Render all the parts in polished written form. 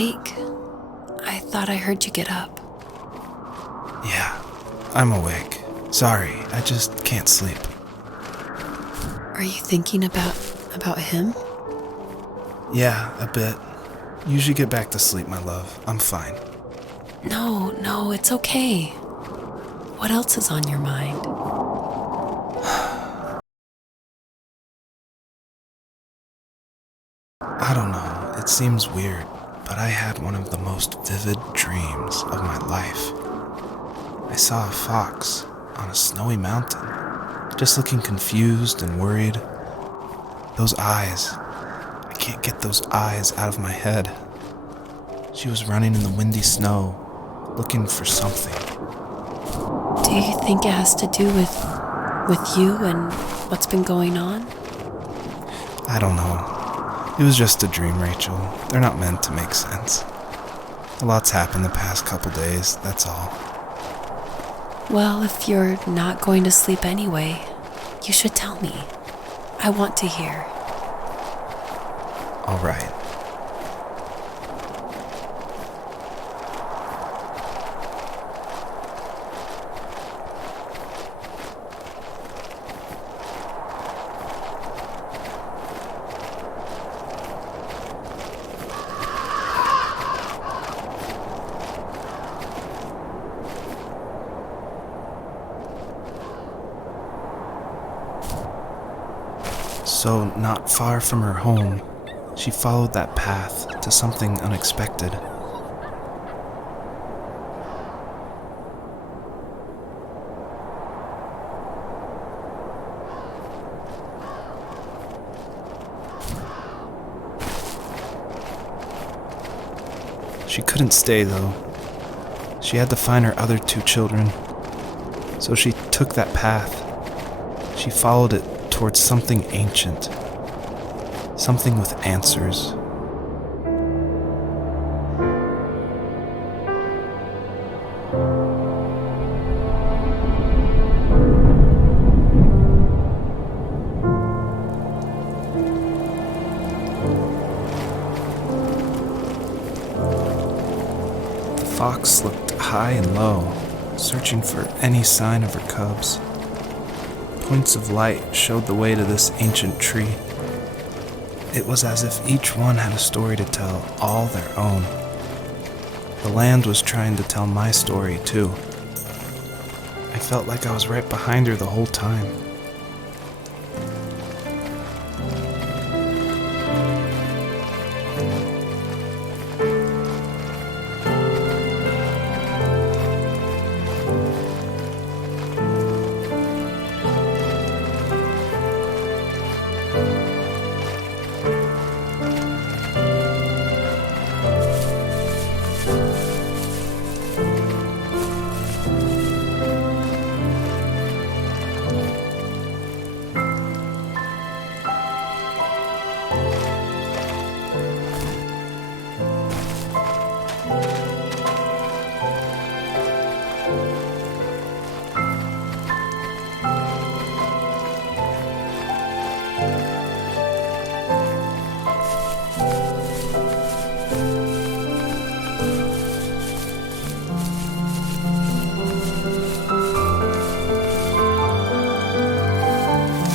awake? I thought I heard you get up. Yeah, I'm awake. Sorry, I just can't sleep. Are you thinking about him? Yeah, a bit. Usually get back to sleep, my love. I'm fine. No, it's okay. What else is on your mind? I don't know, it seems weird, but I had one of the most vivid dreams of my life. I saw a fox on a snowy mountain, just looking confused and worried. Those eyes, I can't get those eyes out of my head. She was running in the windy snow, looking for something. Do you think it has to do with you and what's been going on? I don't know. It was just a dream, Rachel. They're not meant to make sense. A lot's happened the past couple days, that's all. Well, if you're not going to sleep anyway, you should tell me. I want to hear. All right. So, not far from her home, she followed that path to something unexpected. She couldn't stay, though. She had to find her other 2 children. So she took that path. She followed it towards something ancient, something with answers. The fox looked high and low, searching for any sign of her cubs. Points of light showed the way to this ancient tree. It was as if each one had a story to tell, all their own. The land was trying to tell my story, too. I felt like I was right behind her the whole time.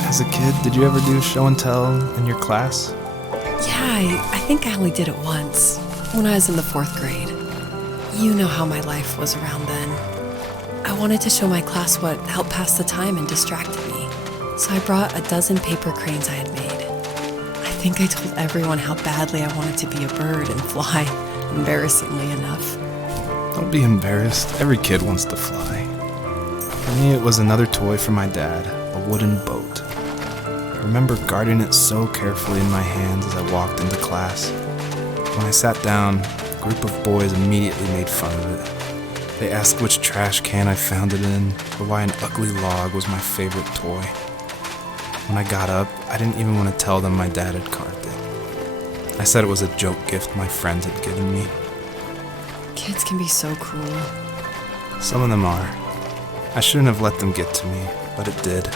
As a kid, did you ever do show and tell in your class? Yeah, I think I only did it once, when I was in the 4th grade. You know how my life was around then. I wanted to show my class what helped pass the time and distracted me, so I brought a dozen paper cranes I had made. I think I told everyone how badly I wanted to be a bird and fly, embarrassingly enough. Don't be embarrassed. Every kid wants to fly. For me, it was another toy from my dad, a wooden boat. I remember guarding it so carefully in my hands as I walked into class. When I sat down, a group of boys immediately made fun of it. They asked which trash can I found it in, or why an ugly log was my favorite toy. When I got up, I didn't even want to tell them my dad had carved it. I said it was a joke gift my friends had given me. Kids can be so cruel. Some of them are. I shouldn't have let them get to me, but it did.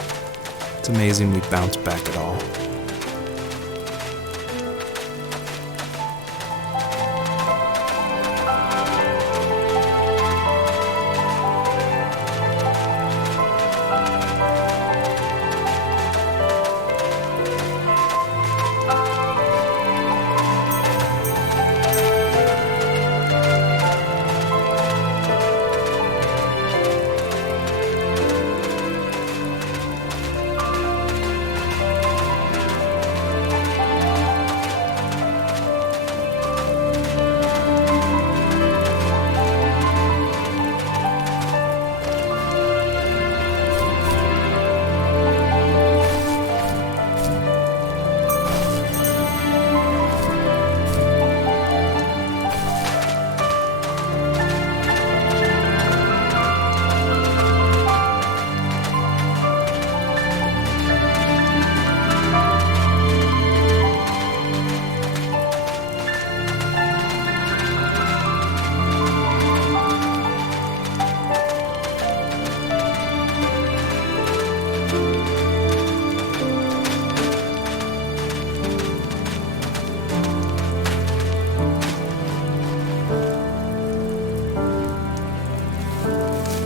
It's amazing we bounced back at all.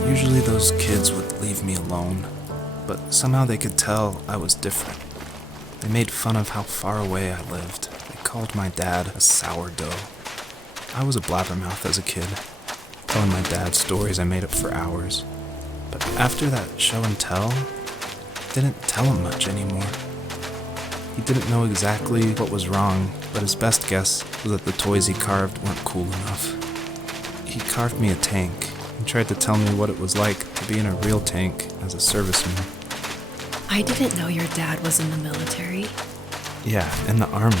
Usually those kids would leave me alone, but somehow they could tell I was different. They made fun of how far away I lived. They called my dad a sourdough. I was a blabbermouth as a kid, telling my dad stories I made up for hours. But after that show and tell, I didn't tell him much anymore. He didn't know exactly what was wrong, but his best guess was that the toys he carved weren't cool enough. He carved me a tank and tried to tell me what it was like to be in a real tank as a serviceman. I didn't know your dad was in the military. Yeah, in the army.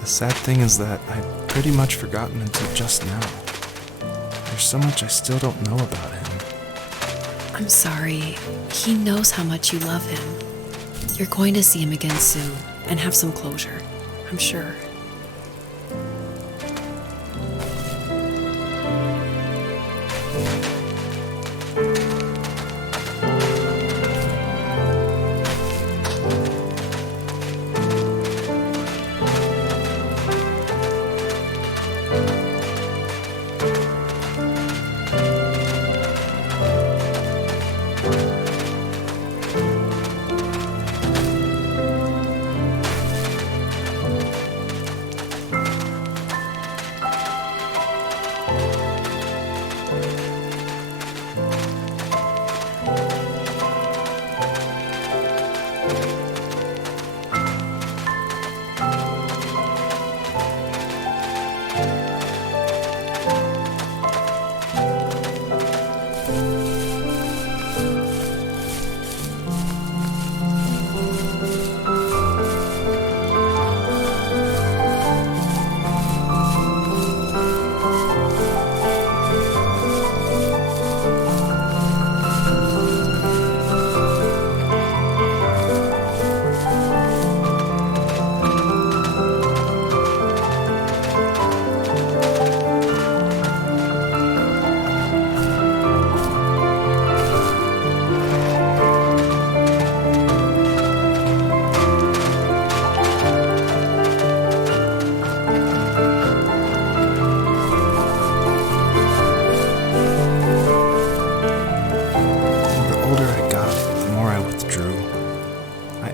The sad thing is that I'd pretty much forgotten until just now. There's so much I still don't know about him. I'm sorry. He knows how much you love him. You're going to see him again soon and have some closure, I'm sure.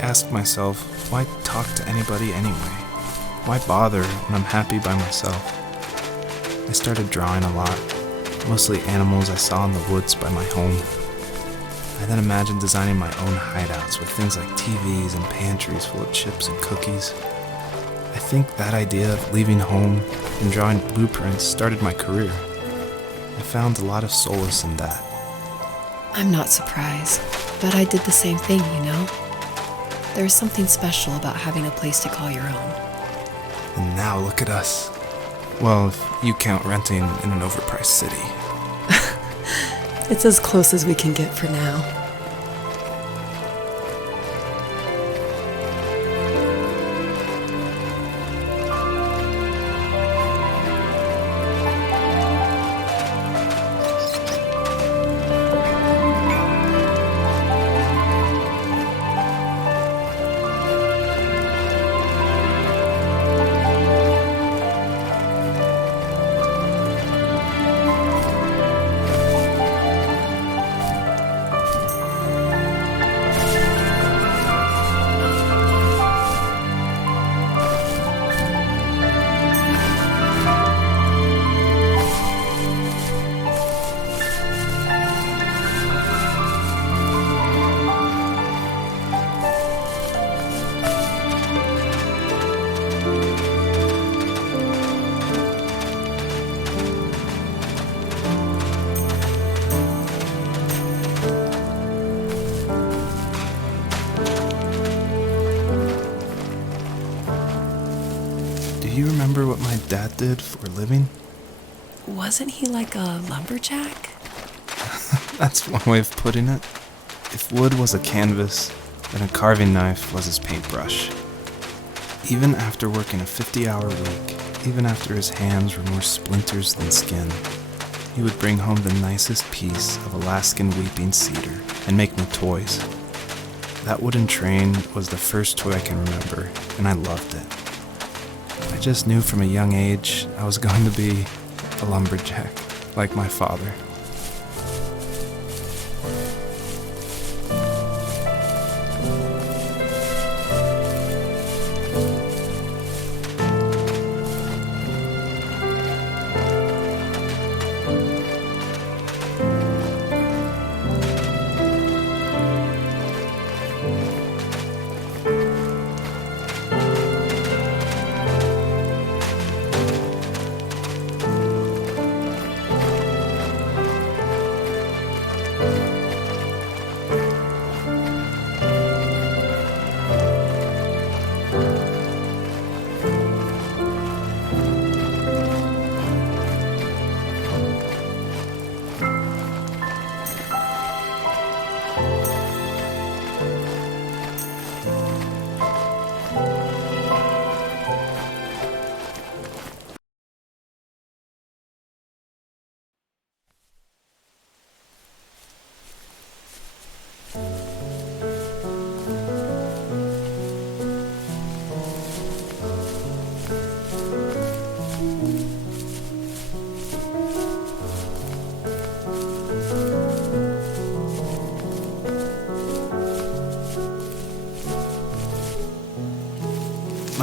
Asked myself, why talk to anybody anyway? Why bother when I'm happy by myself? I started drawing a lot, mostly animals I saw in the woods by my home. I then imagined designing my own hideouts with things like TVs and pantries full of chips and cookies. I think that idea of leaving home and drawing blueprints started my career. I found a lot of solace in that. I'm not surprised, but I did the same thing, you know? There's something special about having a place to call your own. And now look at us. Well, if you count renting in an overpriced city. It's as close as we can get for now. Do you remember what my dad did for a living? Wasn't he like a lumberjack? That's one way of putting it. If wood was a canvas, then a carving knife was his paintbrush. Even after working a 50-hour week, even after his hands were more splinters than skin, he would bring home the nicest piece of Alaskan weeping cedar and make me toys. That wooden train was the first toy I can remember, and I loved it. I just knew from a young age I was going to be a lumberjack, like my father.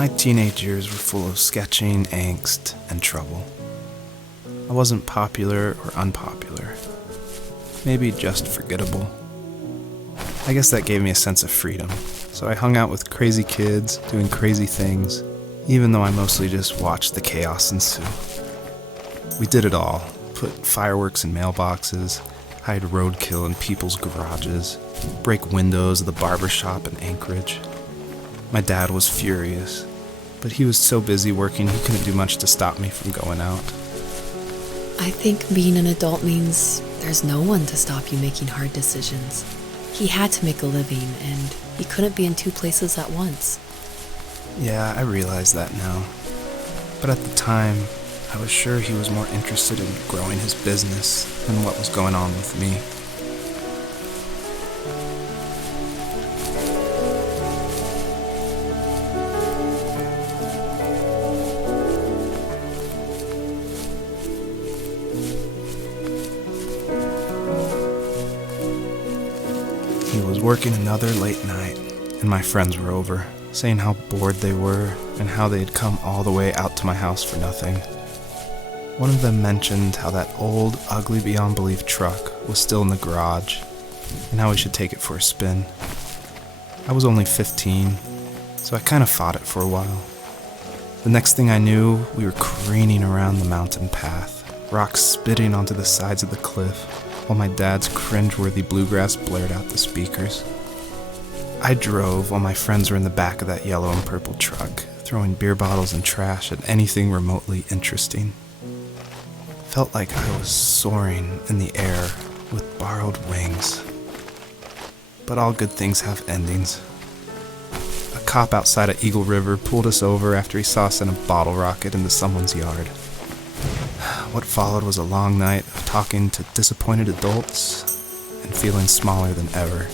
My teenage years were full of sketching, angst, and trouble. I wasn't popular or unpopular. Maybe just forgettable. I guess that gave me a sense of freedom, so I hung out with crazy kids, doing crazy things, even though I mostly just watched the chaos ensue. We did it all. Put fireworks in mailboxes, hide roadkill in people's garages, break windows of the barber shop in Anchorage. My dad was furious, but he was so busy working he couldn't do much to stop me from going out. I think being an adult means there's no one to stop you making hard decisions. He had to make a living, and he couldn't be in two places at once. Yeah, I realize that now. But at the time, I was sure he was more interested in growing his business than what was going on with me. He was working another late night, and my friends were over, saying how bored they were and how they had come all the way out to my house for nothing. One of them mentioned how that old, ugly beyond belief truck was still in the garage, and how we should take it for a spin. I was only 15, so I kind of fought it for a while. The next thing I knew, we were careening around the mountain path, rocks spitting onto the sides of the cliff, while my dad's cringeworthy bluegrass blared out the speakers. I drove while my friends were in the back of that yellow and purple truck, throwing beer bottles and trash at anything remotely interesting. Felt like I was soaring in the air with borrowed wings. But all good things have endings. A cop outside of Eagle River pulled us over after he saw us in a bottle rocket into someone's yard. What followed was a long night of talking to disappointed adults and feeling smaller than ever.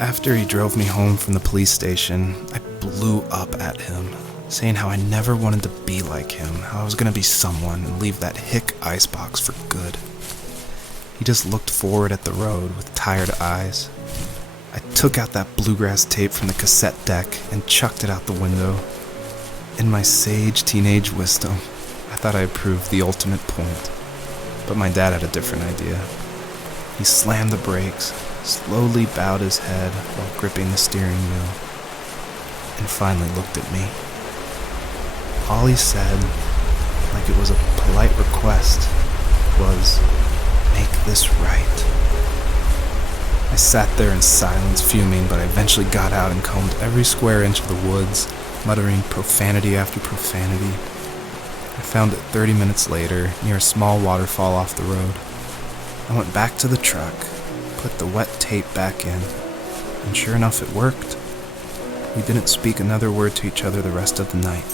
After he drove me home from the police station, I blew up at him, saying how I never wanted to be like him, how I was going to be someone and leave that hick icebox for good. He just looked forward at the road with tired eyes. I took out that bluegrass tape from the cassette deck and chucked it out the window. In my sage teenage wisdom, I thought I proved the ultimate point, but my dad had a different idea. He slammed the brakes, slowly bowed his head while gripping the steering wheel, and finally looked at me. All he said, like it was a polite request, was, "Make this right." I sat there in silence, fuming, but I eventually got out and combed every square inch of the woods, muttering profanity after profanity. I found it 30 minutes later, near a small waterfall off the road. I went back to the truck, put the wet tape back in, and sure enough it worked. We didn't speak another word to each other the rest of the night.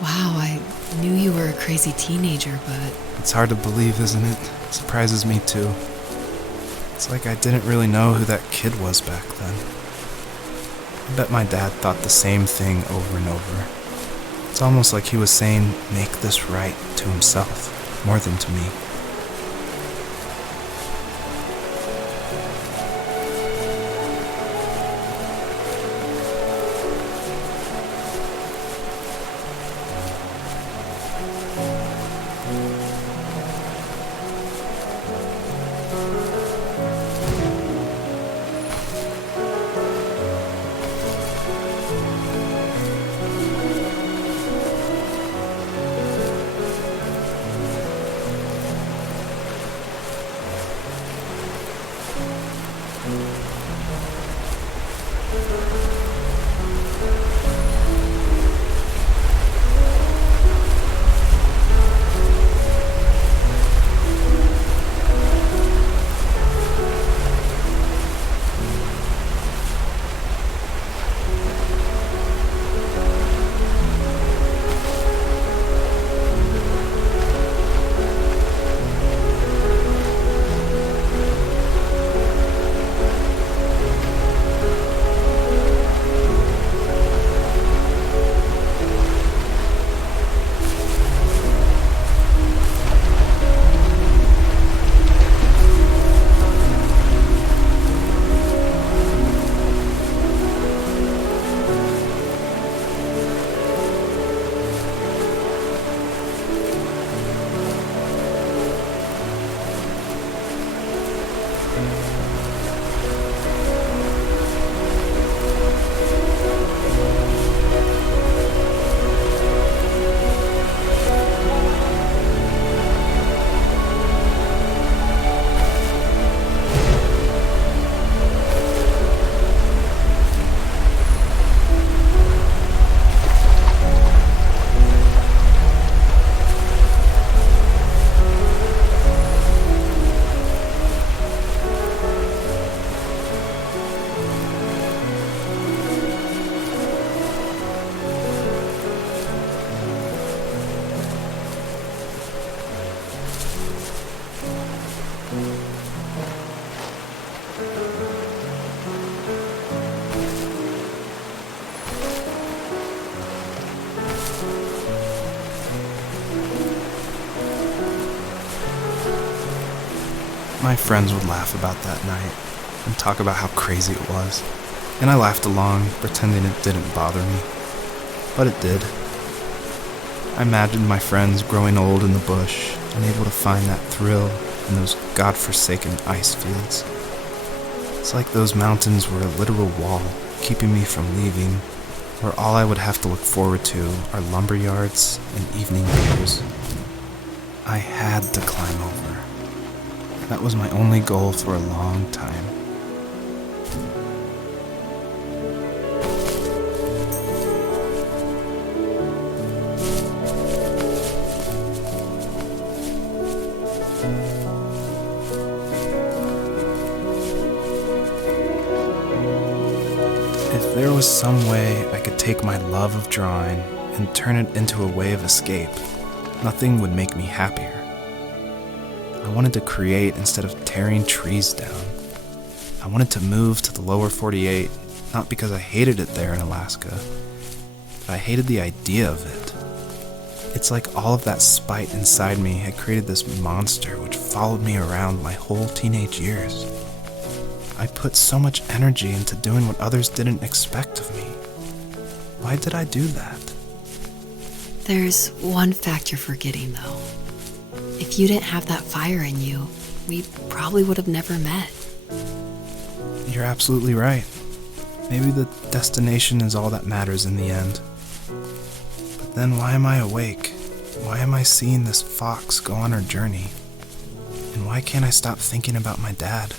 Wow, I knew you were a crazy teenager, but... It's hard to believe, isn't it? It surprises me too. It's like I didn't really know who that kid was back then. I bet my dad thought the same thing over and over. It's almost like he was saying, "Make this right," to himself, more than to me. My friends would laugh about that night and talk about how crazy it was, and I laughed along, pretending it didn't bother me. But it did. I imagined my friends growing old in the bush, unable to find that thrill in those godforsaken ice fields. It's like those mountains were a literal wall, keeping me from leaving, where all I would have to look forward to are lumber yards and evening beers. I had to climb over. That was my only goal for a long time. If there was some way I could take my love of drawing and turn it into a way of escape, nothing would make me happier. I wanted to create instead of tearing trees down. I wanted to move to the lower 48, not because I hated it there in Alaska, but I hated the idea of it. It's like all of that spite inside me had created this monster which followed me around my whole teenage years. I put so much energy into doing what others didn't expect of me. Why did I do that? There's one fact you're forgetting, though. If you didn't have that fire in you, we probably would have never met. You're absolutely right. Maybe the destination is all that matters in the end. But then why am I awake? Why am I seeing this fox go on her journey? And why can't I stop thinking about my dad?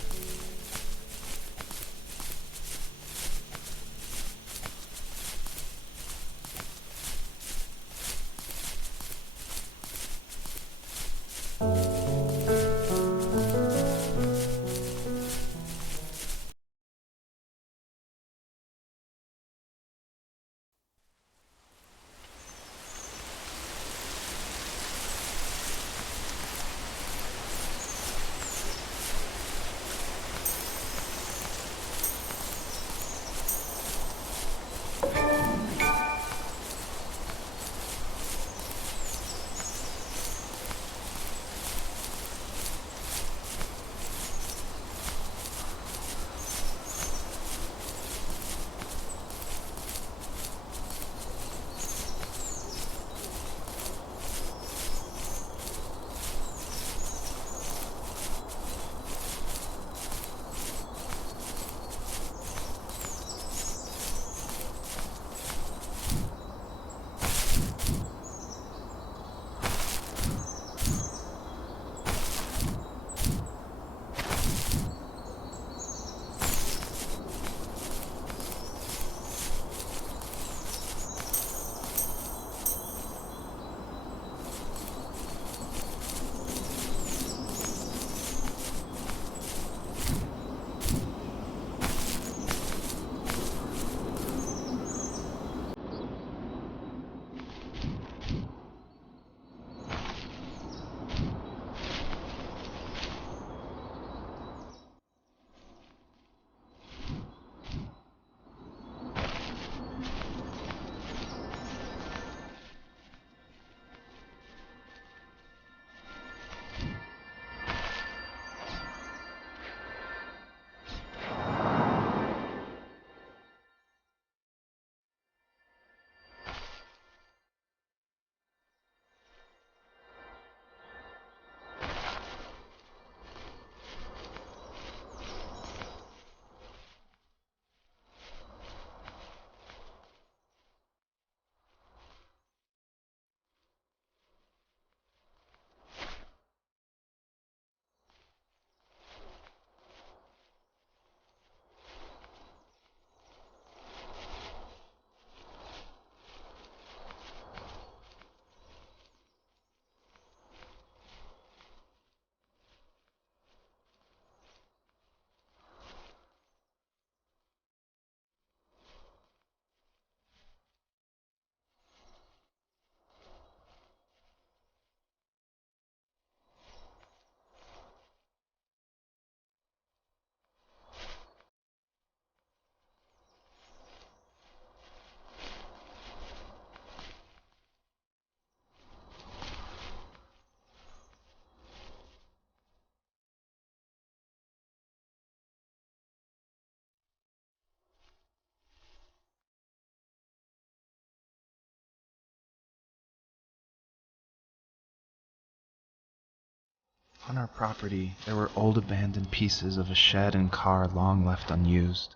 On our property, there were old abandoned pieces of a shed and car long left unused.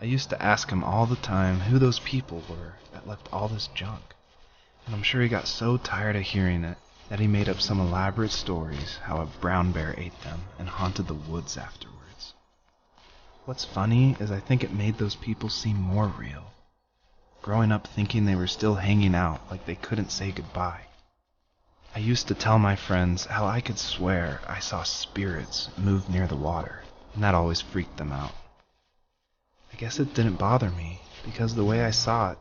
I used to ask him all the time who those people were that left all this junk, and I'm sure he got so tired of hearing it that he made up some elaborate stories how a brown bear ate them and haunted the woods afterwards. What's funny is I think it made those people seem more real, growing up thinking they were still hanging out like they couldn't say goodbye. I used to tell my friends how I could swear I saw spirits move near the water, and that always freaked them out. I guess it didn't bother me, because the way I saw it,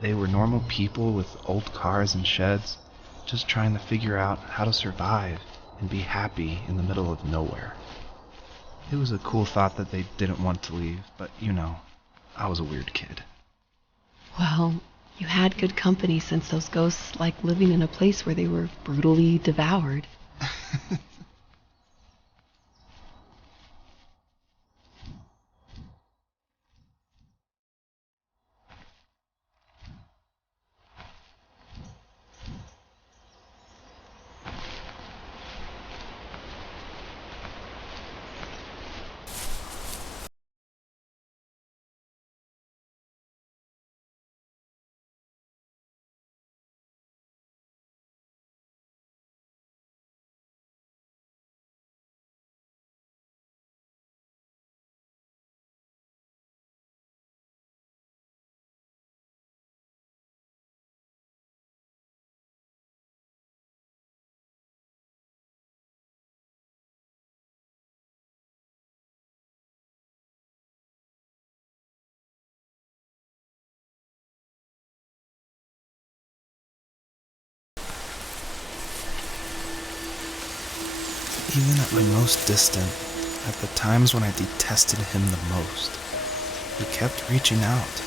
they were normal people with old cars and sheds, just trying to figure out how to survive and be happy in the middle of nowhere. It was a cool thought that they didn't want to leave, but I was a weird kid. Well, you had good company since those ghosts liked living in a place where they were brutally devoured. Even at my most distant, at the times when I detested him the most, he kept reaching out.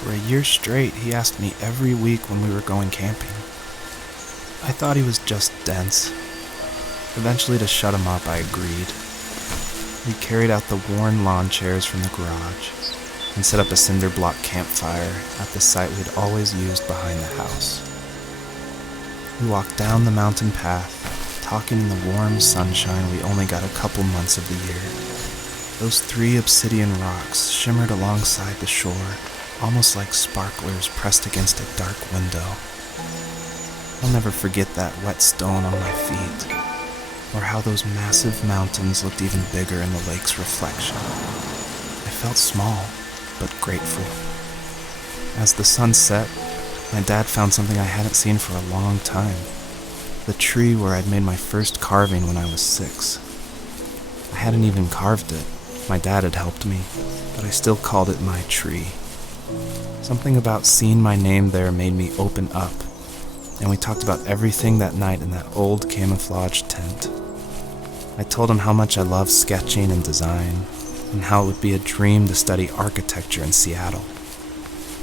For a year straight, he asked me every week when we were going camping. I thought he was just dense. Eventually, to shut him up, I agreed. We carried out the worn lawn chairs from the garage and set up a cinder block campfire at the site we'd always used behind the house. We walked down the mountain path, talking in the warm sunshine we only got a couple months of the year. Those 3 obsidian rocks shimmered alongside the shore, almost like sparklers pressed against a dark window. I'll never forget that wet stone on my feet, or how those massive mountains looked even bigger in the lake's reflection. I felt small, but grateful. As the sun set, my dad found something I hadn't seen for a long time. The tree where I'd made my first carving when I was 6. I hadn't even carved it. My dad had helped me, but I still called it my tree. Something about seeing my name there made me open up, and we talked about everything that night in that old camouflage tent. I told him how much I loved sketching and design, and how it would be a dream to study architecture in Seattle.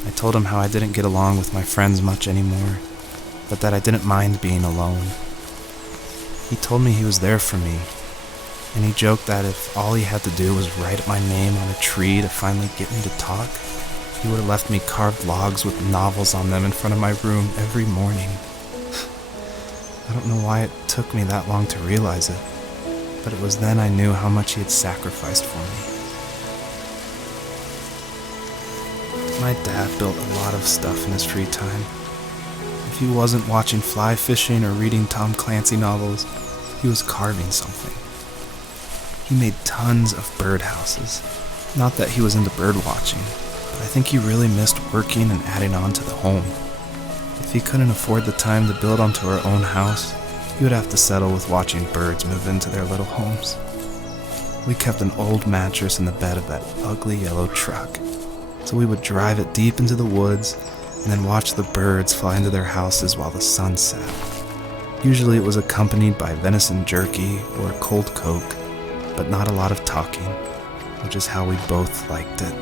I told him how I didn't get along with my friends much anymore, but that I didn't mind being alone. He told me he was there for me, and he joked that if all he had to do was write my name on a tree to finally get me to talk, he would have left me carved logs with novels on them in front of my room every morning. I don't know why it took me that long to realize it, but it was then I knew how much he had sacrificed for me. My dad built a lot of stuff in his free time. If he wasn't watching fly fishing or reading Tom Clancy novels, he was carving something. He made tons of birdhouses. Not that he was into bird watching, but I think he really missed working and adding on to the home. If he couldn't afford the time to build onto our own house, he would have to settle with watching birds move into their little homes. We kept an old mattress in the bed of that ugly yellow truck, so we would drive it deep into the woods and then watch the birds fly into their houses while the sun set. Usually it was accompanied by venison jerky or a cold Coke, but not a lot of talking, which is how we both liked it.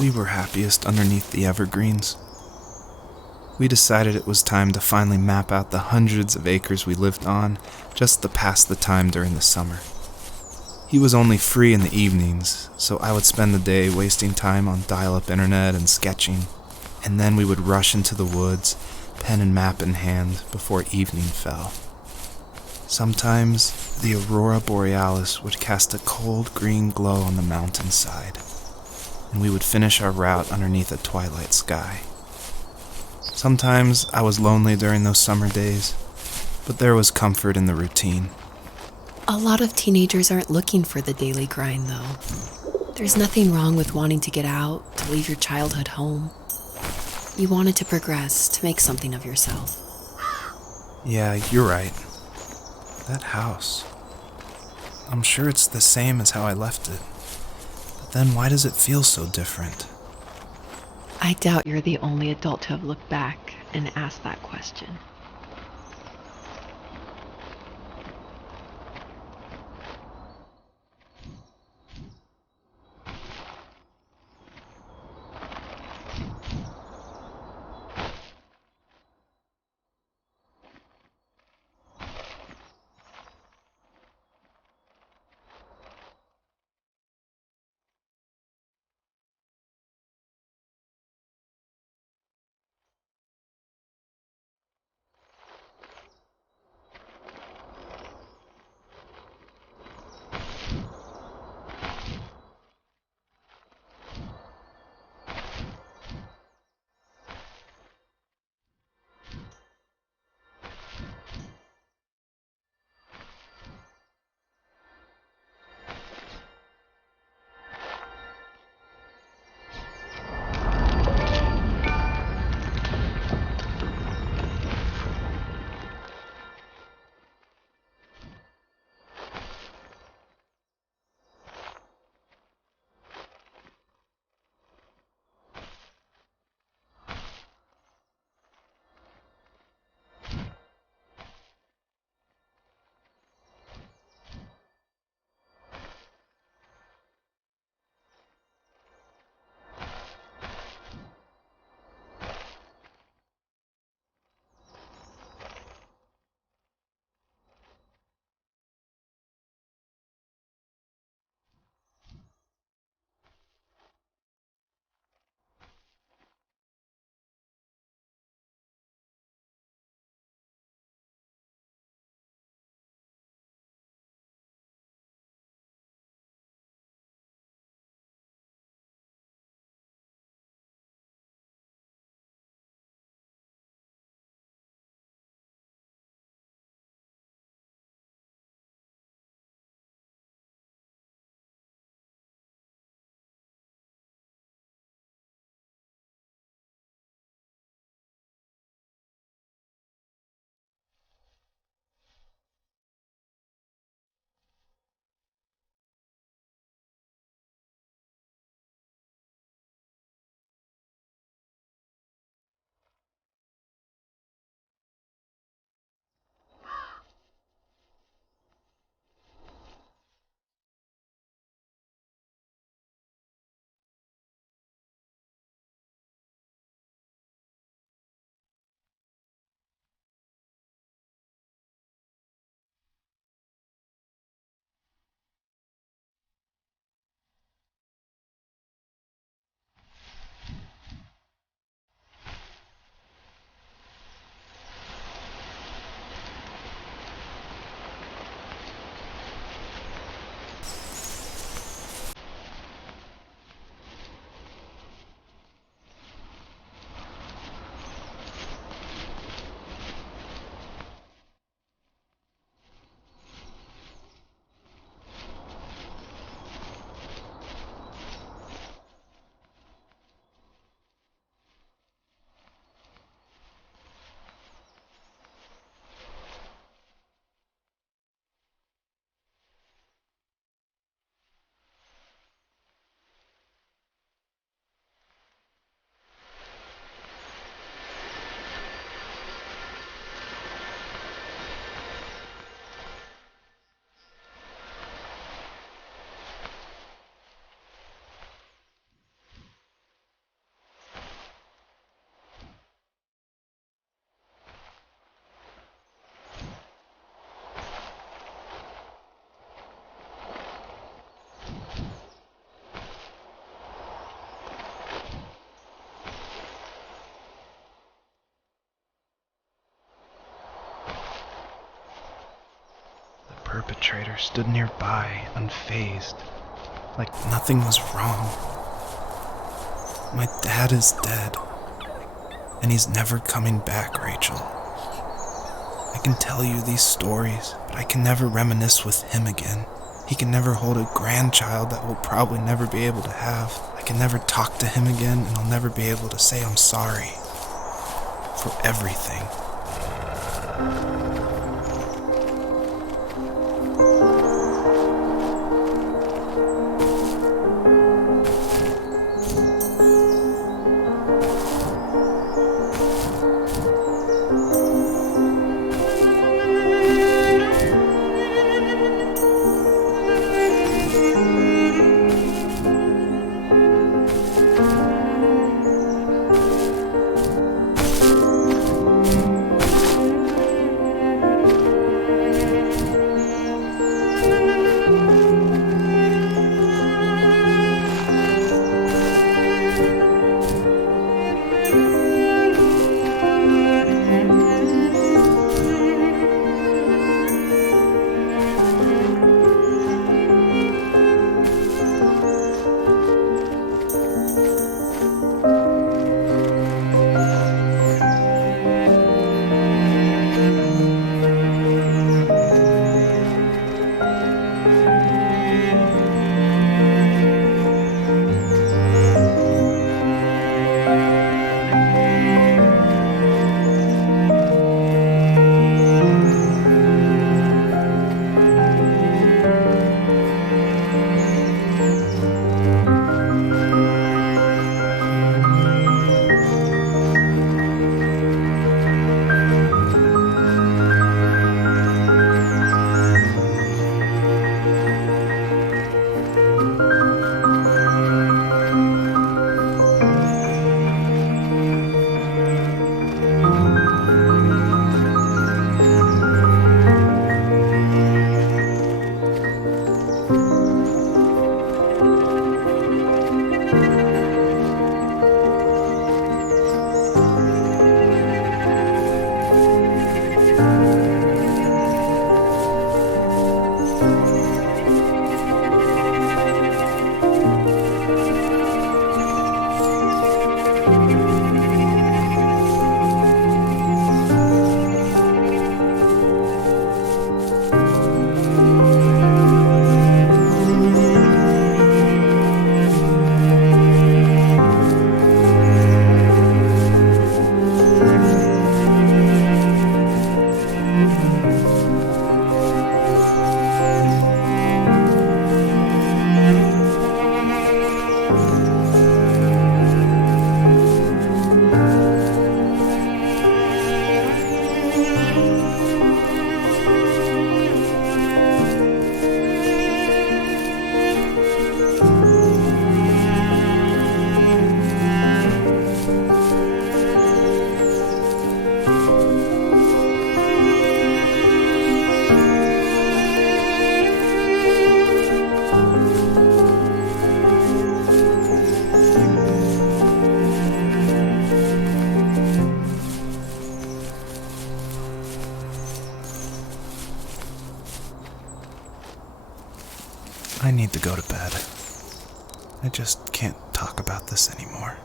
We were happiest underneath the evergreens. We decided it was time to finally map out the hundreds of acres we lived on just to pass the time during the summer. He was only free in the evenings, so I would spend the day wasting time on dial-up internet and sketching, and then we would rush into the woods, pen and map in hand, before evening fell. Sometimes, the aurora borealis would cast a cold green glow on the mountainside, and we would finish our route underneath a twilight sky. Sometimes I was lonely during those summer days, but there was comfort in the routine. A lot of teenagers aren't looking for the daily grind, though. There's nothing wrong with wanting to get out, to leave your childhood home. You wanted to progress, to make something of yourself. Yeah, you're right. That house. I'm sure it's the same as how I left it. But then why does it feel so different? I doubt you're the only adult to have looked back and asked that question. perpetrator stood nearby, unfazed, like nothing was wrong. My dad is dead, and he's never coming back, Rachel. I can tell you these stories, but I can never reminisce with him again. He can never hold a grandchild that we'll probably never be able to have. I can never talk to him again, and I'll never be able to say I'm sorry for everything. I need to go to bed. I just can't talk about this anymore.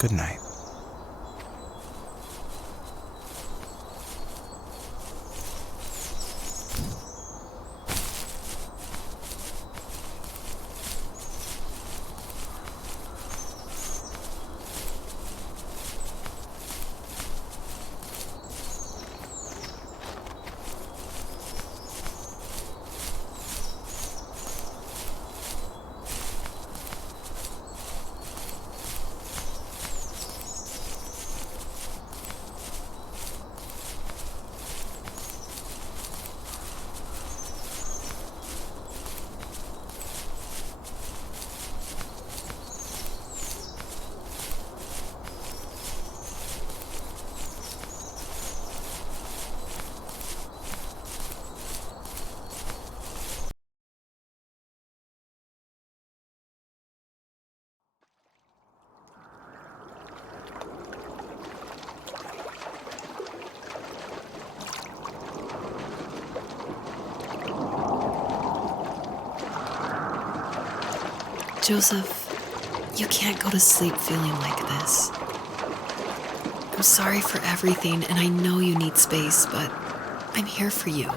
Good night. Joseph, you can't go to sleep feeling like this. I'm sorry for everything, and I know you need space, but I'm here for you.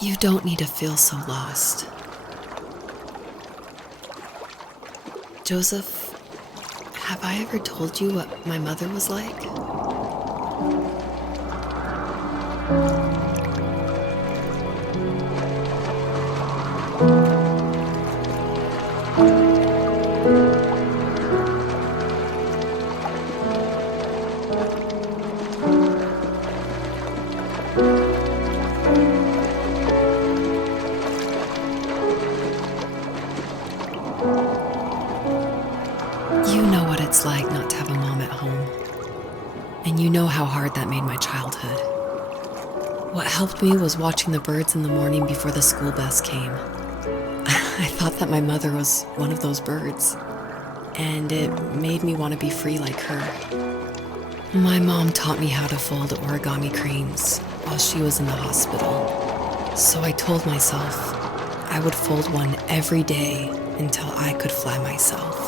You don't need to feel so lost. Joseph, have I ever told you what my mother was like? You know what it's like not to have a mom at home. And you know how hard that made my childhood. What helped me was watching the birds in the morning before the school bus came. I thought that my mother was one of those birds, and it made me want to be free like her. My mom taught me how to fold origami cranes while she was in the hospital. So I told myself I would fold one every day until I could fly myself.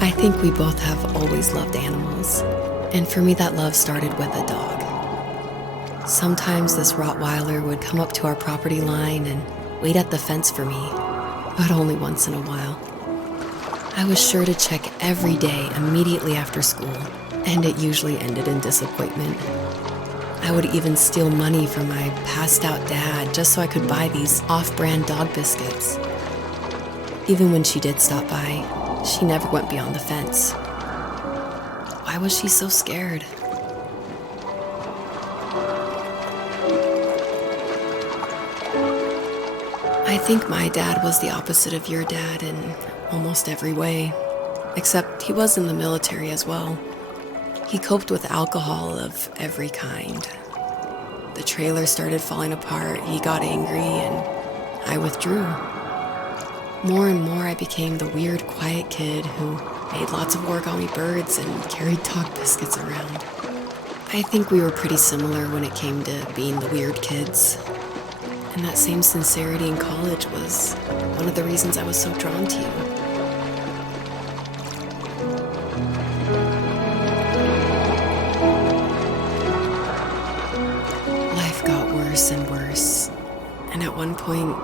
I think we both have always loved animals, and for me that love started with a dog. Sometimes this Rottweiler would come up to our property line and wait at the fence for me, but only once in a while. I was sure to check every day immediately after school, and it usually ended in disappointment. I would even steal money from my passed-out dad just so I could buy these off-brand dog biscuits. Even when she did stop by, she never went beyond the fence. Why was she so scared? I think my dad was the opposite of your dad in almost every way, except he was in the military as well. He coped with alcohol of every kind. The trailer started falling apart, he got angry, and I withdrew. More and more, I became the weird, quiet kid who made lots of origami birds and carried dog biscuits around. I think we were pretty similar when it came to being the weird kids. And that same sincerity in college was one of the reasons I was so drawn to you. Life got worse and worse, and at one point,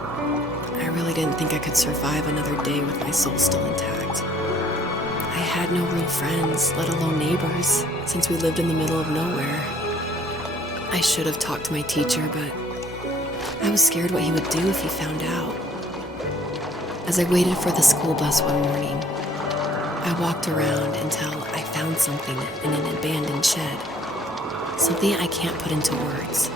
I really didn't think I could survive another day with my soul still intact. I had no real friends, let alone neighbors, since we lived in the middle of nowhere. I should have talked to my teacher, but I was scared what he would do if he found out. As I waited for the school bus one morning, I walked around until I found something in an abandoned shed. Something I can't put into words.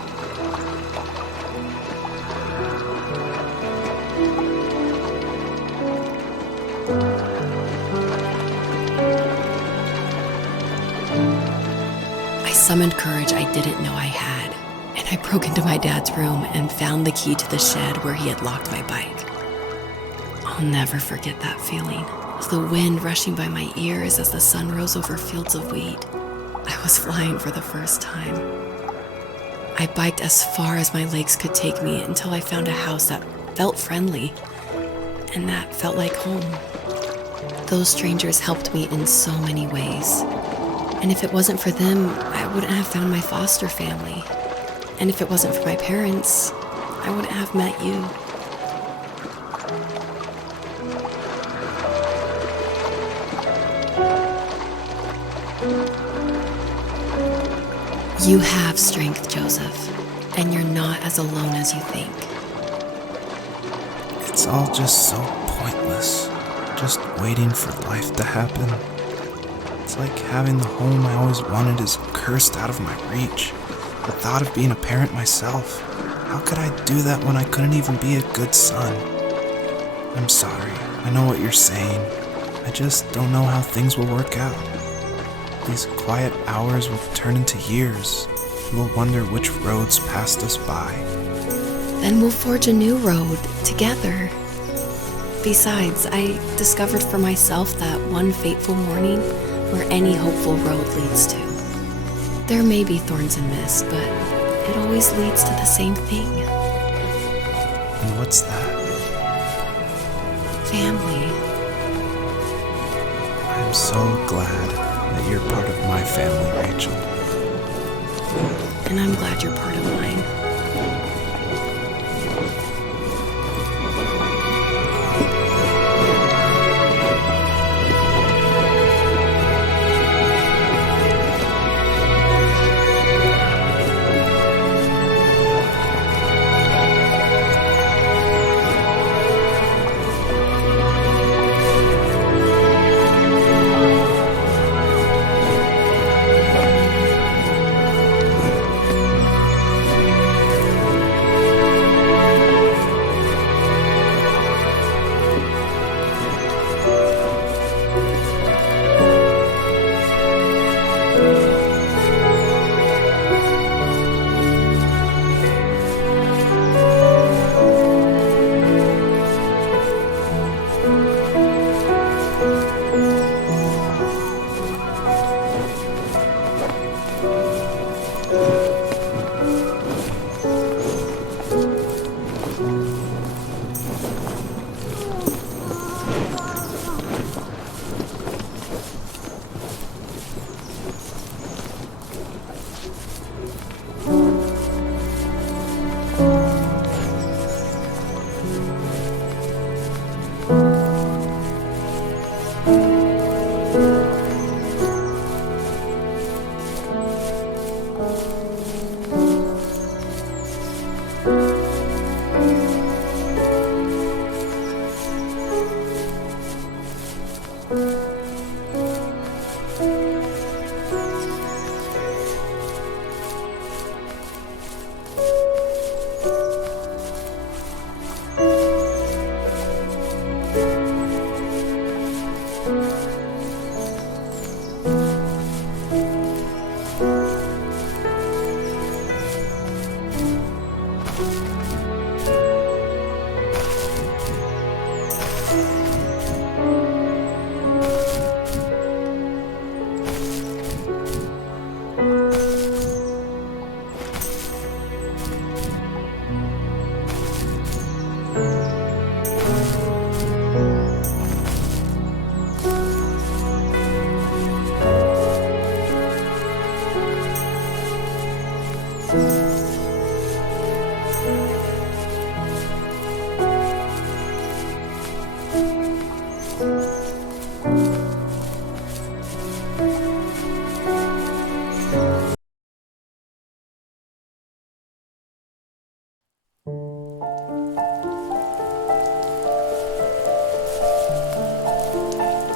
I summoned courage I didn't know I had, and I broke into my dad's room and found the key to the shed where he had locked my bike. I'll never forget that feeling, as the wind rushing by my ears as the sun rose over fields of wheat. I was flying for the first time. I biked as far as my legs could take me until I found a house that felt friendly, and that felt like home. Those strangers helped me in so many ways. And if it wasn't for them, I wouldn't have found my foster family. And if it wasn't for my parents, I wouldn't have met you. You have strength, Joseph, and you're not as alone as you think. It's all just so pointless, just waiting for life to happen. It's like having the home I always wanted is cursed out of my reach. The thought of being a parent myself, how could I do that when I couldn't even be a good son? I'm sorry, I know what you're saying. I just don't know how things will work out. These quiet hours will turn into years, and we'll wonder which roads passed us by. Then we'll forge a new road together. Besides, I discovered for myself that one fateful morning where any hopeful road leads to. There may be thorns and mist, but it always leads to the same thing. And what's that? Family. I'm so glad that you're part of my family, Rachel. And I'm glad you're part of mine.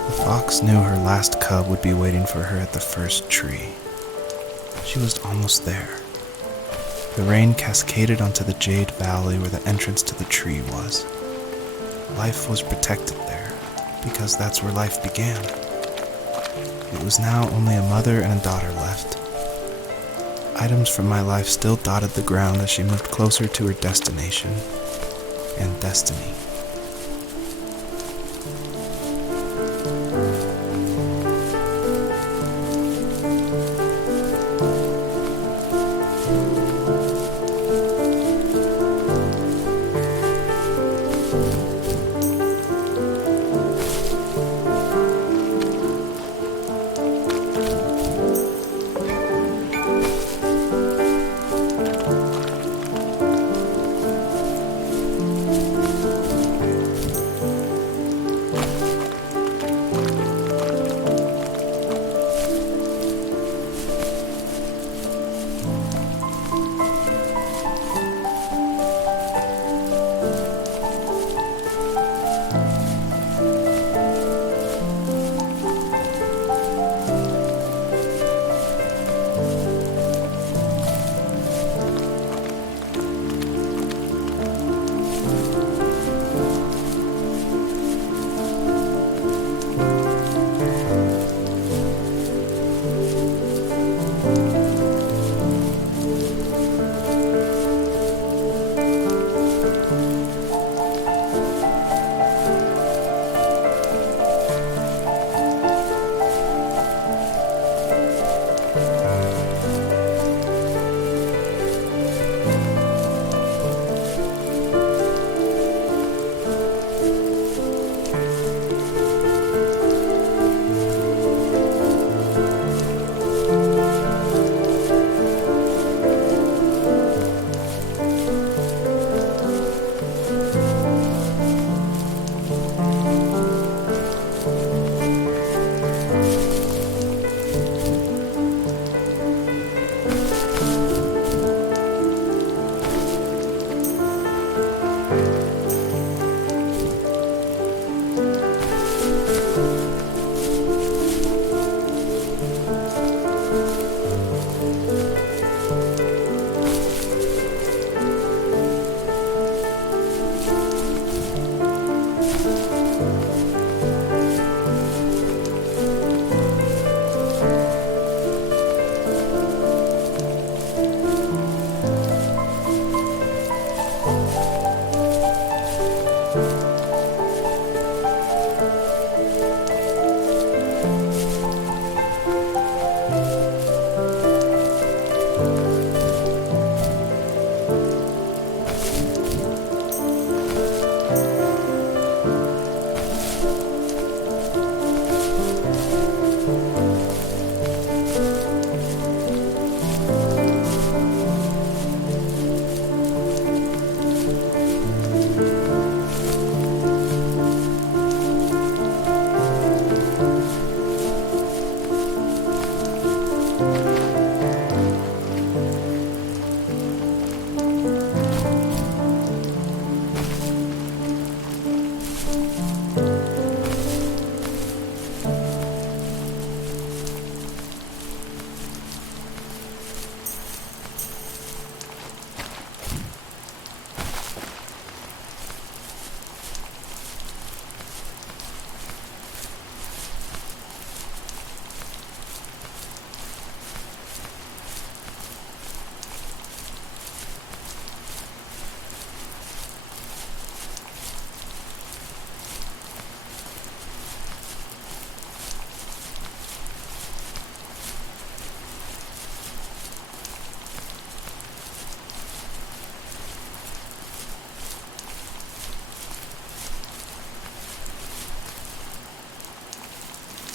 The fox knew her last cub would be waiting for her at the first tree. She was almost there. The rain cascaded onto the jade valley where the entrance to the tree was. Life was protected there, because that's where life began. It was now only a mother and a daughter left. Items from my life still dotted the ground as she moved closer to her destination and destiny.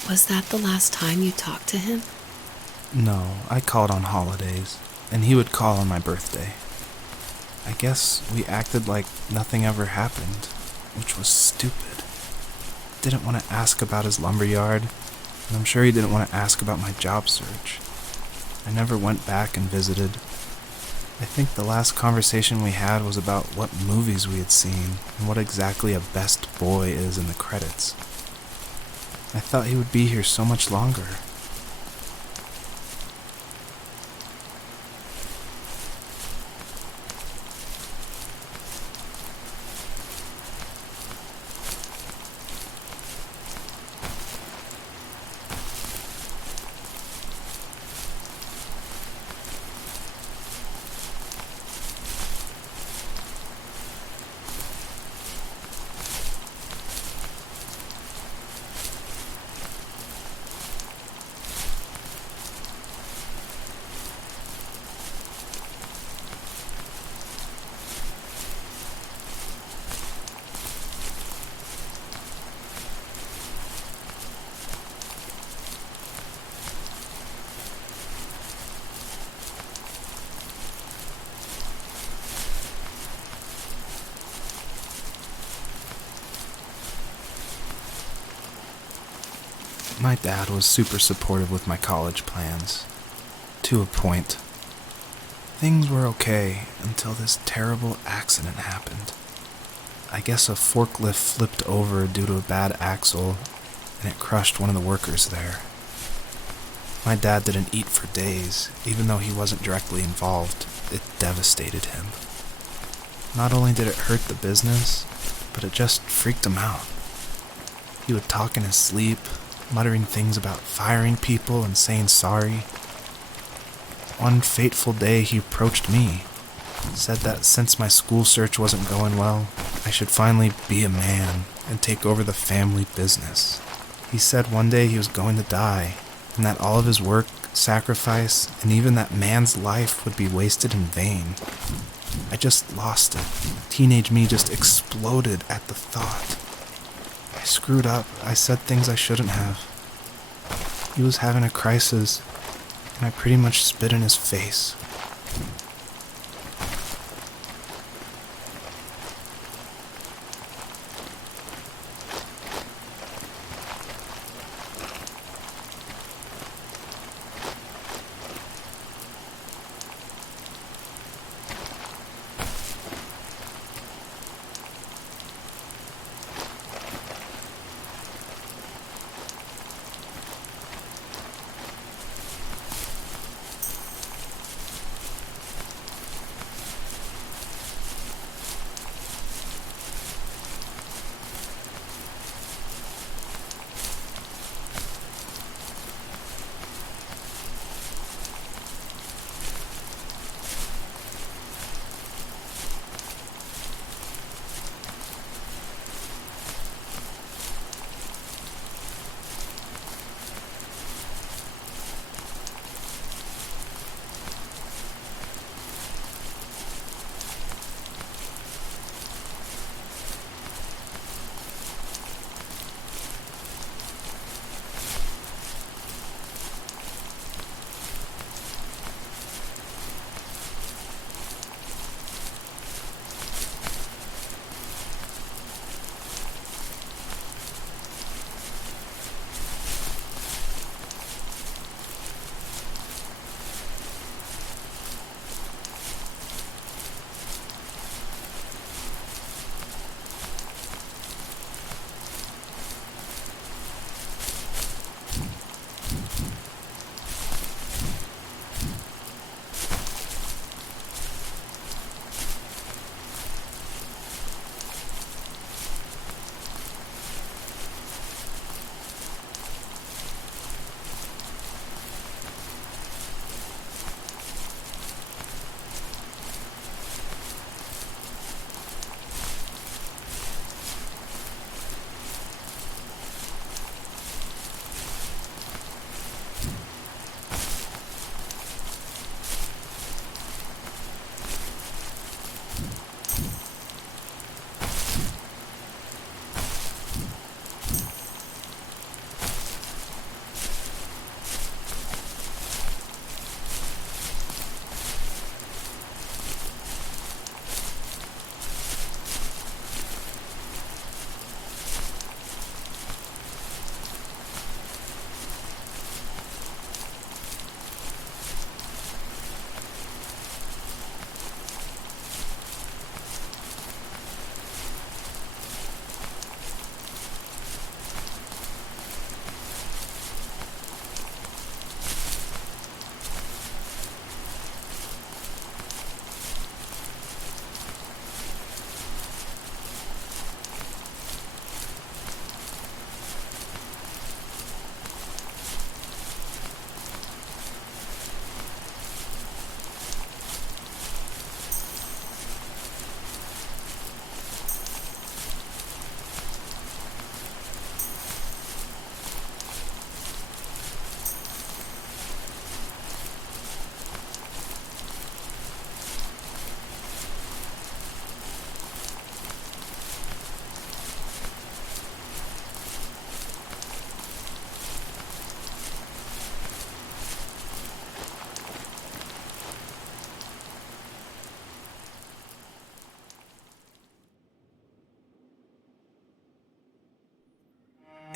Was that the last time you talked to him? No, I called on holidays, and he would call on my birthday. I guess we acted like nothing ever happened, which was stupid. Didn't want to ask about his lumberyard, and I'm sure he didn't want to ask about my job search. I never went back and visited. I think the last conversation we had was about what movies we had seen and what exactly a best boy is in the credits. I thought he would be here so much longer. My dad was super supportive with my college plans. To a point. Things were okay until this terrible accident happened. I guess a forklift flipped over due to a bad axle, and it crushed one of the workers there. My dad didn't eat for days, even though he wasn't directly involved. It devastated him. Not only did it hurt the business, but it just freaked him out. He would talk in his sleep, muttering things about firing people and saying sorry. One fateful day he approached me, said that since my school search wasn't going well, I should finally be a man and take over the family business. He said one day he was going to die, and that all of his work, sacrifice, and even that man's life would be wasted in vain. I just lost it. Teenage me just exploded at the thought. I screwed up. I said things I shouldn't have. He was having a crisis, and I pretty much spit in his face.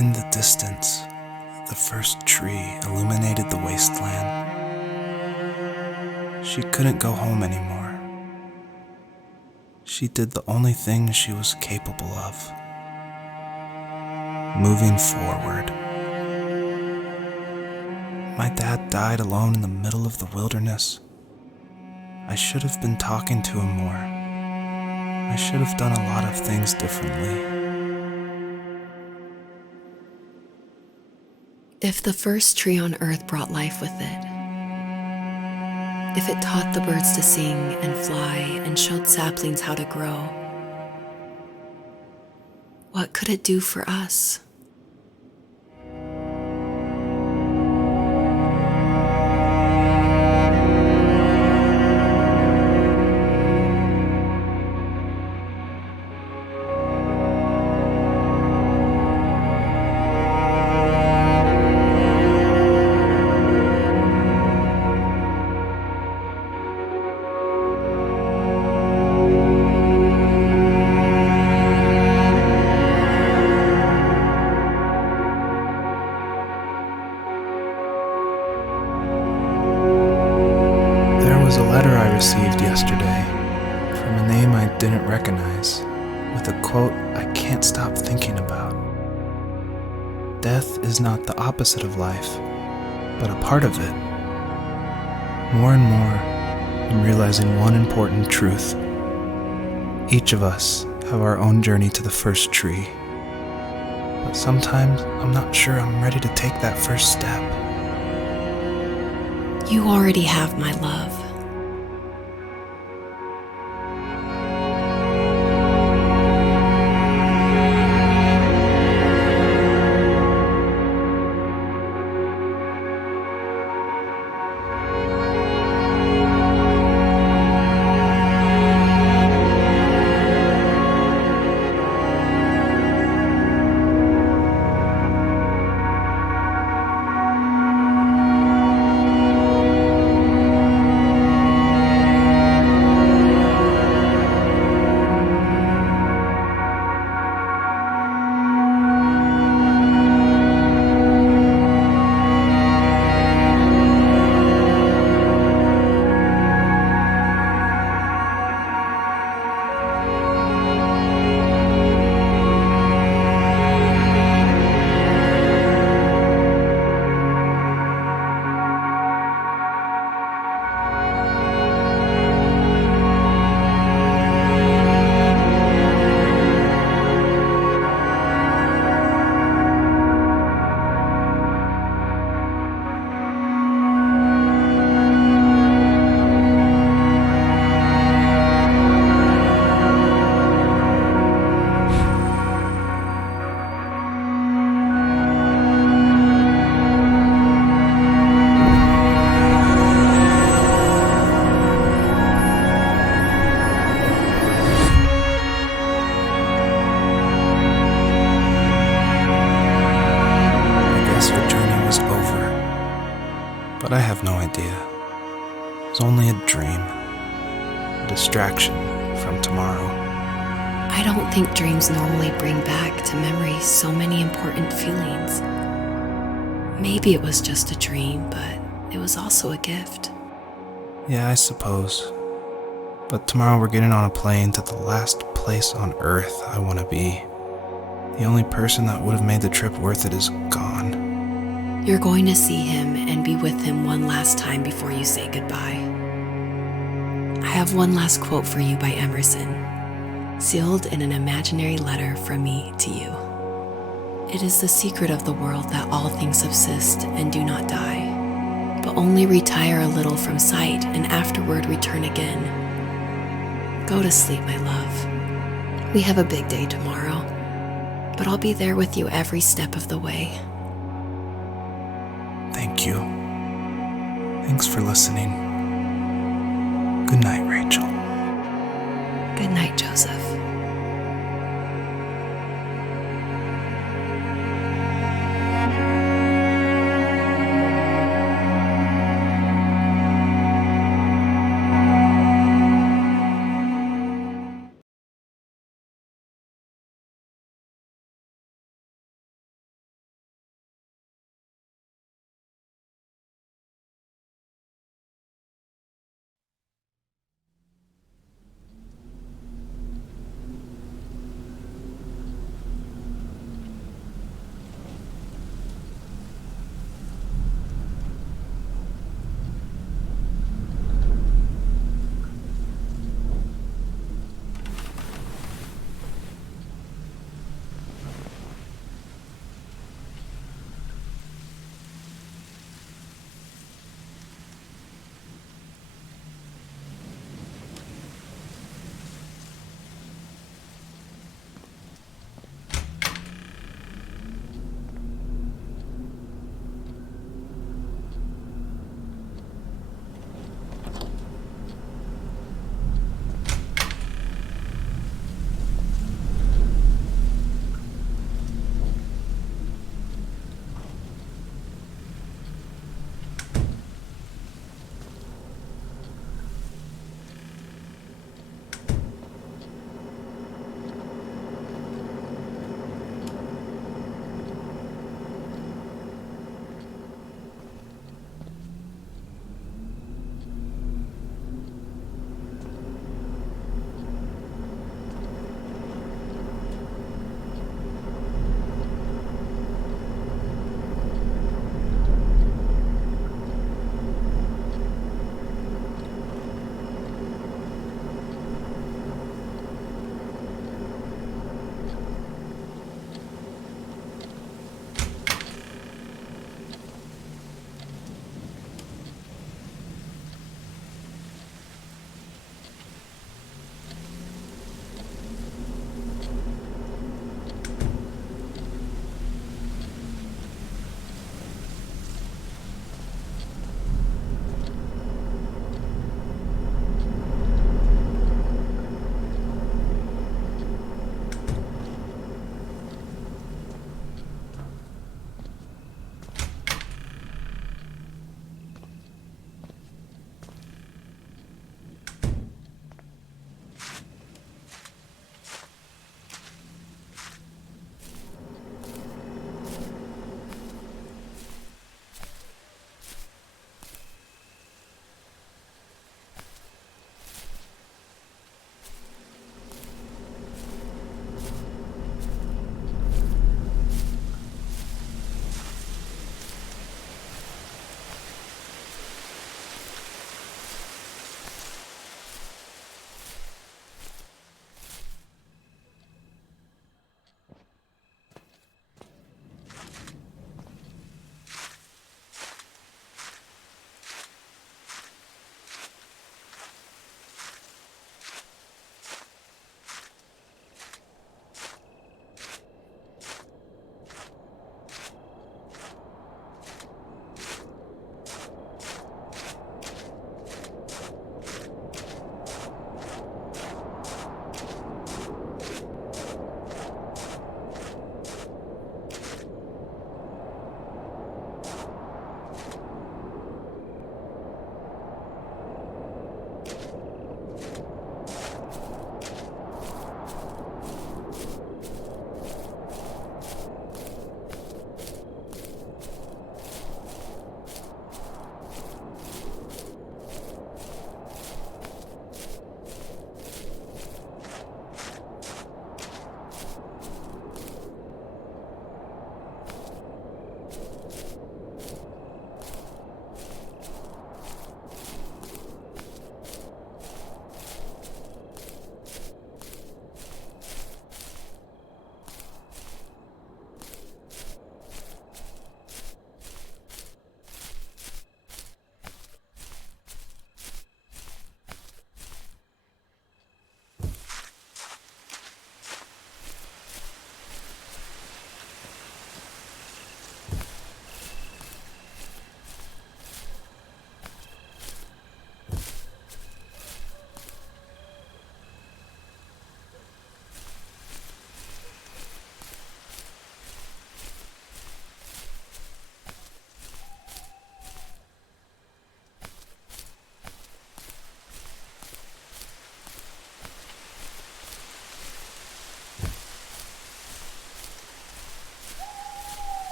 In the distance, the first tree illuminated the wasteland. She couldn't go home anymore. She did the only thing she was capable of: moving forward. My dad died alone in the middle of the wilderness. I should have been talking to him more. I should have done a lot of things differently. If the first tree on earth brought life with it, if it taught the birds to sing and fly and showed saplings how to grow, what could it do for us? Was a letter I received yesterday from a name I didn't recognize, with a quote I can't stop thinking about. Death is not the opposite of life, but a part of it. More and more, I'm realizing one important truth. Each of us have our own journey to the first tree, but sometimes I'm not sure I'm ready to take that first step. You already have my love. But I have no idea. It was only a dream, a distraction from tomorrow. I don't think dreams normally bring back to memory so many important feelings. Maybe it was just a dream, but it was also a gift. Yeah, I suppose. But tomorrow we're getting on a plane to the last place on Earth I want to be. The only person that would have made the trip worth it is gone. You're going to see him and be with him one last time before you say goodbye. I have one last quote for you by Emerson, sealed in an imaginary letter from me to you. It is the secret of the world that all things subsist and do not die, but only retire a little from sight and afterward return again. Go to sleep, my love. We have a big day tomorrow, but I'll be there with you every step of the way. Thank you. Thanks for listening. Good night, Rachel. Good night, Joseph.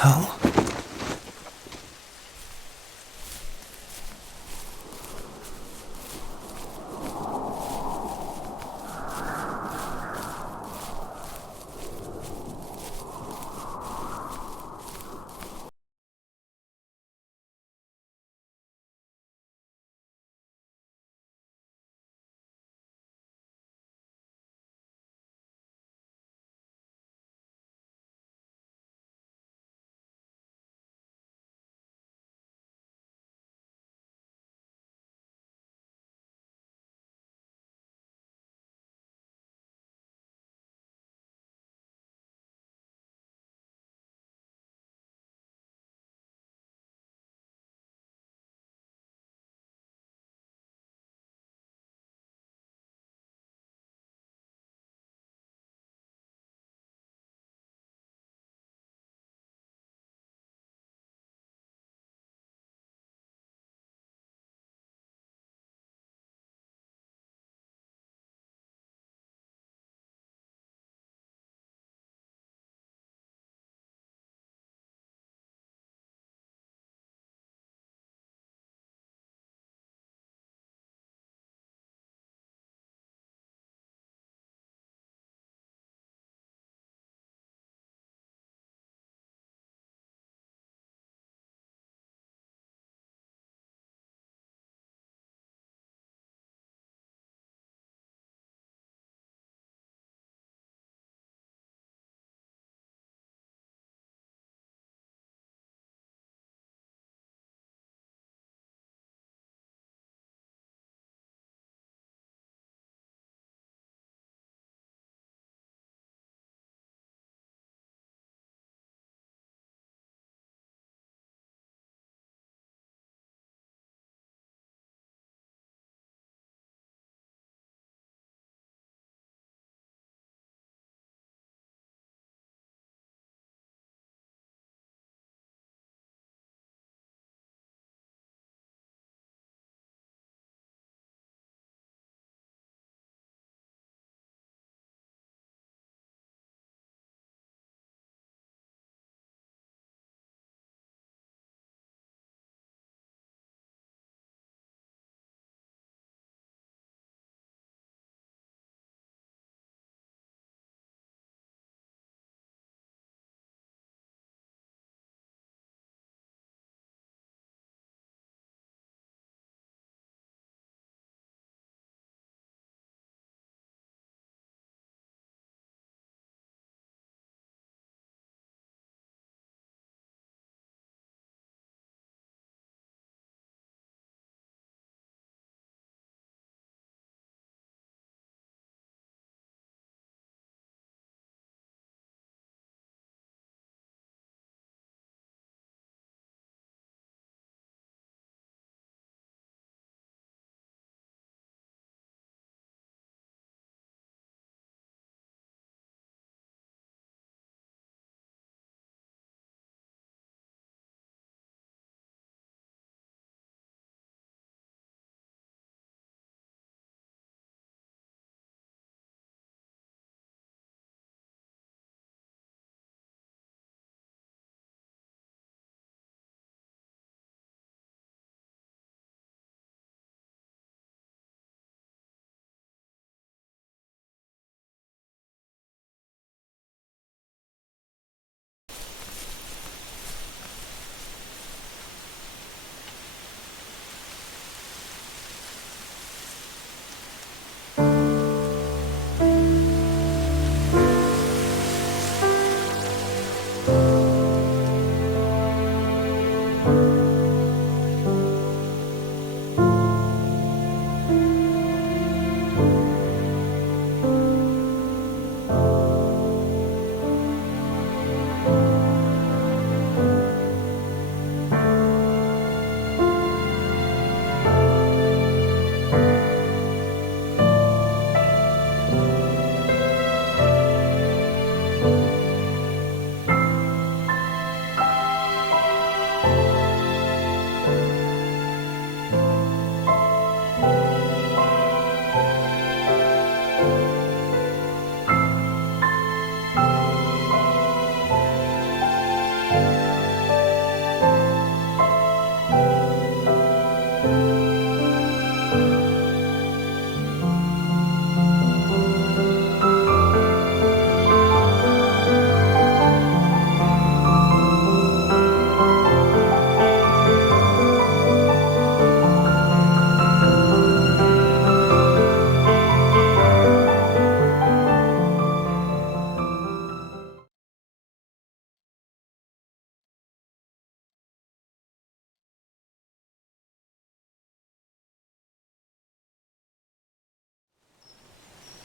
hell?